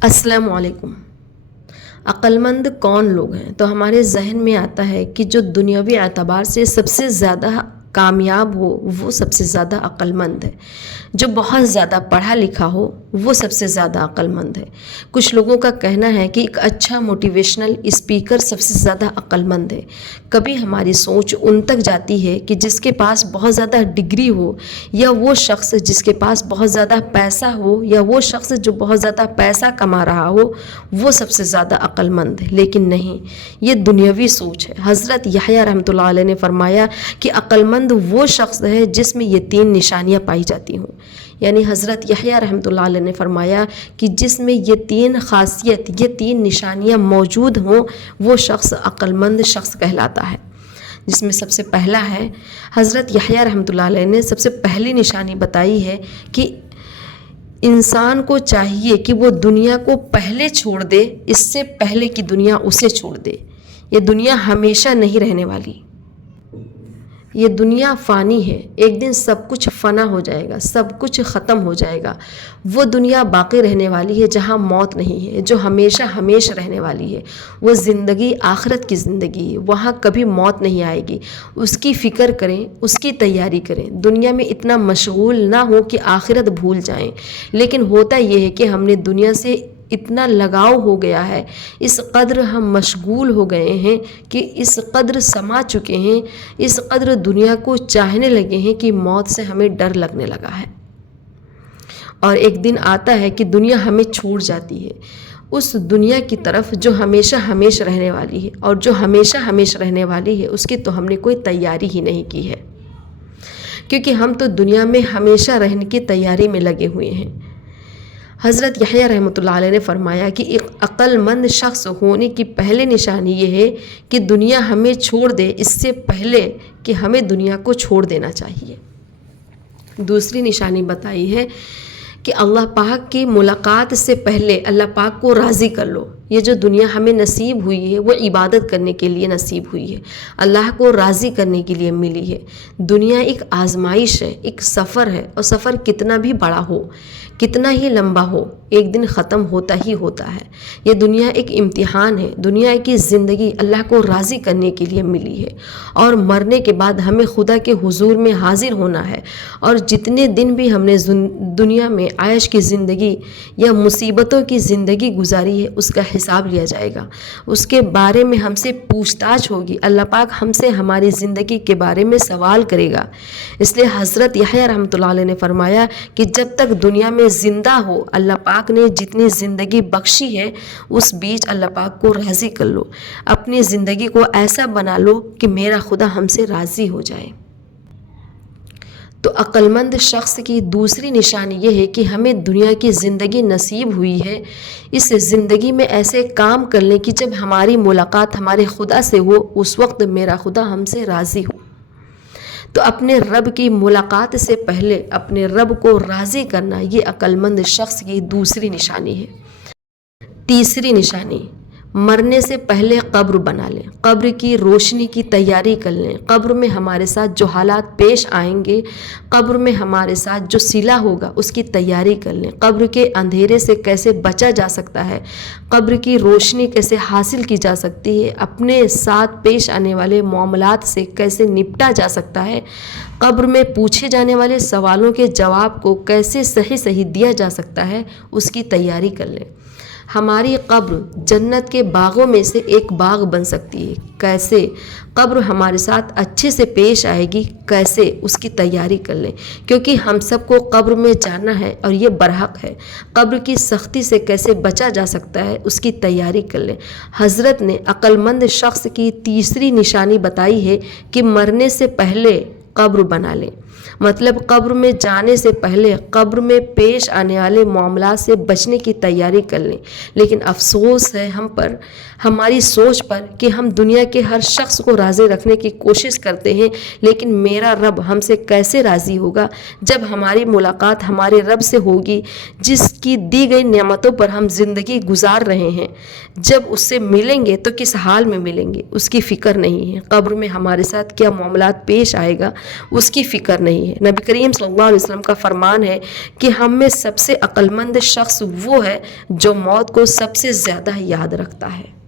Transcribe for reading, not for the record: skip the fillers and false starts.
अस्सलाम वालेकुम। अक्लमंद कौन लोग हैं? तो हमारे जहन में आता है कि जो दुनियावी एतबार से सबसे ज़्यादा कामयाब हो वो सबसे ज़्यादा अक्लमंद है। जो बहुत ज़्यादा पढ़ा लिखा हो वो सबसे ज़्यादा अक्लमंद है। कुछ लोगों का कहना है कि एक अच्छा मोटिवेशनल स्पीकर सबसे ज़्यादा अक्लमंद है। कभी हमारी सोच उन तक जाती है कि जिसके पास बहुत ज़्यादा डिग्री हो, या वो शख्स जिसके पास बहुत ज़्यादा पैसा हो, या वो शख्स जो बहुत ज़्यादा पैसा कमा रहा हो, वो सबसे ज़्यादा अक्लमंद है। लेकिन नहीं, ये दुनियावी सोच है। हज़रत यहया रहमतुल्लाह अलैह ने फरमाया कि अक्लमंद वो शख्स है जिसमें ये 3 निशानियाँ पाई जाती हों। यानी हज़रत यहया रहमतुल्लाह अलैह ने फरमाया कि जिसमें ये 3 खासियत, ये 3 निशानियाँ मौजूद हों, वो शख्स अक्लमंद शख्स कहलाता है। जिसमें सबसे पहला है, हज़रत यहया रहमतुल्लाह अलैह ने सबसे पहली निशानी बताई है कि इंसान को चाहिए कि वो दुनिया को पहले छोड़ दे, इससे पहले कि दुनिया उसे छोड़ दे। ये दुनिया हमेशा नहीं रहने वाली, ये दुनिया फ़ानी है। एक दिन सब कुछ फ़ना हो जाएगा, सब कुछ ख़त्म हो जाएगा। वो दुनिया बाकी रहने वाली है जहाँ मौत नहीं है, जो हमेशा हमेशा रहने वाली है। वो ज़िंदगी आखिरत की ज़िंदगी है, वहाँ कभी मौत नहीं आएगी। उसकी फ़िक्र करें, उसकी तैयारी करें। दुनिया में इतना मशगूल ना हो कि आखिरत भूल जाएं। लेकिन होता ये है कि हमने दुनिया से इतना लगाव हो गया है, इस कद्र हम मशगूल हो गए हैं कि इस कद्र समा चुके हैं, इस कद्र दुनिया को चाहने लगे हैं कि मौत से हमें डर लगने लगा है। और एक दिन आता है कि दुनिया हमें छोड़ जाती है, उस दुनिया की तरफ जो हमेशा हमेशा रहने वाली है। और जो हमेशा हमेशा रहने वाली है उसकी तो हमने कोई तैयारी ही नहीं की है, क्योंकि हम तो दुनिया में हमेशा रहने की तैयारी में लगे हुए हैं। हज़रत यहया रहमतुल्लाह अलैह ने फरमाया कि एक अक्लमंद शख्स होने की पहली निशानी ये है कि दुनिया हमें छोड़ दे, इससे पहले कि हमें दुनिया को छोड़ देना चाहिए। दूसरी निशानी बताई है कि अल्लाह पाक की मुलाकात से पहले अल्लाह पाक को राज़ी कर लो। ये जो दुनिया हमें नसीब हुई है वो इबादत करने के लिए नसीब हुई है, अल्लाह को राज़ी करने के लिए मिली है। दुनिया एक आजमाइश है, एक सफ़र है, और सफ़र कितना भी बड़ा हो, कितना ही लंबा हो, एक दिन ख़त्म होता ही होता है। ये दुनिया एक इम्तिहान है। दुनिया की ज़िंदगी अल्लाह को राज़ी करने के लिए मिली है, और मरने के बाद हमें खुदा के हुजूर में हाजिर होना है। और जितने दिन भी हमने दुनिया में आयश की ज़िंदगी या मुसीबतों की ज़िंदगी गुजारी है, उसका हिसाब लिया जाएगा। उसके बारे में हमसे पूछताछ होगी। अल्लाह पाक हमसे हमारी ज़िंदगी के बारे में सवाल करेगा। इसलिए हज़रत यहया रहमतुल्लाह अलैह ने फरमाया कि जब तक दुनिया में ज़िंदा हो, अल्लाह पाक ने जितनी ज़िंदगी बख्शी है उस बीच अल्लाह पाक को राज़ी कर लो। अपनी ज़िंदगी को ऐसा बना लो कि मेरा खुदा हमसे राज़ी हो जाए। तो अक्लमंद शख्स की दूसरी निशानी ये है कि हमें दुनिया की ज़िंदगी नसीब हुई है, इस ज़िंदगी में ऐसे काम कर लें कि जब हमारी मुलाकात हमारे खुदा से हो, उस वक्त मेरा खुदा हमसे राज़ी हो। तो अपने रब की मुलाकात से पहले अपने रब को राज़ी करना, ये अक्लमंद शख्स की दूसरी निशानी है। तीसरी निशानी, मरने से पहले कब्र बना लें, कब्र की रोशनी की तैयारी कर लें। कब्र में हमारे साथ जो हालात पेश आएंगे, कब्र में हमारे साथ जो सिला होगा, उसकी तैयारी कर लें। कब्र के अंधेरे से कैसे बचा जा सकता है, कब्र की रोशनी कैसे हासिल की जा सकती है, अपने साथ पेश आने वाले मामलात से कैसे निपटा जा सकता है, कब्र में पूछे जाने वाले सवालों के जवाब को कैसे सही सही दिया जा सकता है, उसकी तैयारी कर लें। हमारी कब्र जन्नत के बागों में से एक बाग बन सकती है। कैसे कब्र हमारे साथ अच्छे से पेश आएगी, कैसे उसकी तैयारी कर लें, क्योंकि हम सबको कब्र में जाना है और ये बरहक है। कब्र की सख्ती से कैसे बचा जा सकता है, उसकी तैयारी कर लें। हज़रत ने अक्लमंद शख्स की तीसरी निशानी बताई है कि मरने से पहले कब्र बना लें। मतलब कब्र में जाने से पहले कब्र में पेश आने वाले मामला से बचने की तैयारी कर लें। लेकिन अफसोस है हम पर, हमारी सोच पर, कि हम दुनिया के हर शख्स को राज़ी रखने की कोशिश करते हैं, लेकिन मेरा रब हमसे कैसे राज़ी होगा जब हमारी मुलाकात हमारे रब से होगी, जिसकी दी गई नेमतों पर हम ज़िंदगी गुजार रहे हैं। जब उससे मिलेंगे तो किस हाल में मिलेंगे, उसकी फ़िक्र नहीं है। कब्र में हमारे साथ क्या मामलात पेश आएगा, उसकी फ़िक्र نہیں ہے۔ نبی کریم صلی اللہ علیہ وسلم کا فرمان ہے کہ ہم میں سب سے عقل مند شخص وہ ہے جو موت کو سب سے زیادہ یاد رکھتا ہے۔